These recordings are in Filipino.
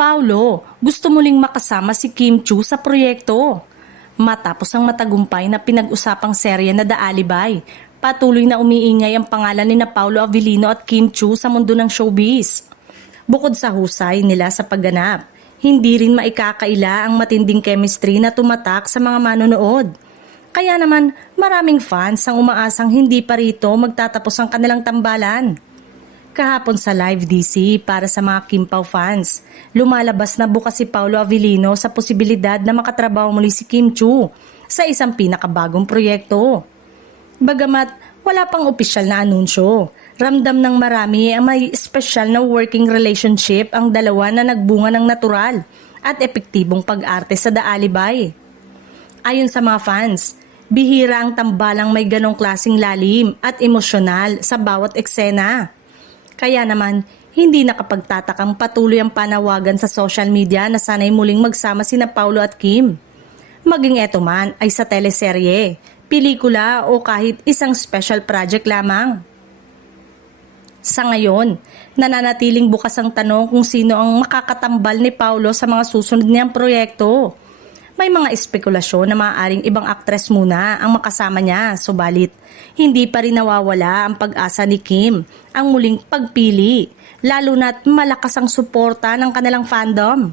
Paulo, gusto muling makasama si Kim Chiu sa proyekto. Matapos ang matagumpay na pinag-usapang serye na The Alibay, patuloy na umiingay ang pangalan ni Paulo Avellino at Kim Chiu sa mundo ng showbiz. Bukod sa husay nila sa pagganap, hindi rin maikakaila ang matinding chemistry na tumatak sa mga manonood. Kaya naman maraming fans ang umaasang hindi pa rito magtatapos ang kanilang tambalan. Kahapon sa live DC para sa mga Kim Pao fans, lumalabas na bukas si Paulo Avellino sa posibilidad na makatrabaho muli si Kim Chiu sa isang pinakabagong proyekto. Bagamat wala pang opisyal na anunsyo, ramdam ng marami ang may espesyal na working relationship ang dalawa na nagbunga ng natural at epektibong pag-arte sa The Alibay. Ayon sa mga fans, bihira ang tambalang may ganong klaseng lalim at emosyonal sa bawat eksena. Kaya naman, hindi nakapagtatakang patuloy ang panawagan sa social media na sana'y muling magsama sina Paulo at Kim. Maging eto man ay sa teleserye, pelikula o kahit isang special project lamang. Sa ngayon, nananatiling bukas ang tanong kung sino ang makakatambal ni Paulo sa mga susunod niyang proyekto. May mga espekulasyon na maaaring ibang aktres muna ang makasama niya, subalit hindi pa rin nawawala ang pag-asa ni Kim ang muling pagpili, lalo na't malakas ang suporta ng kanilang fandom.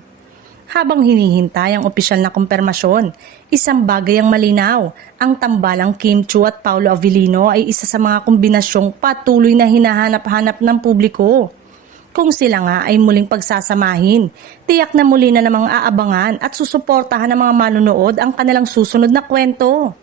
Habang hinihintay ang opisyal na kumpirmasyon, isang bagay ang malinaw, ang tambalang Kim Chiu at Paulo Avellino ay isa sa mga kombinasyong patuloy na hinahanap-hanap ng publiko. Kung sila nga ay muling pagsasamahin, tiyak na muli na namang aabangan at susuportahan ng mga manonood ang kanilang susunod na kwento.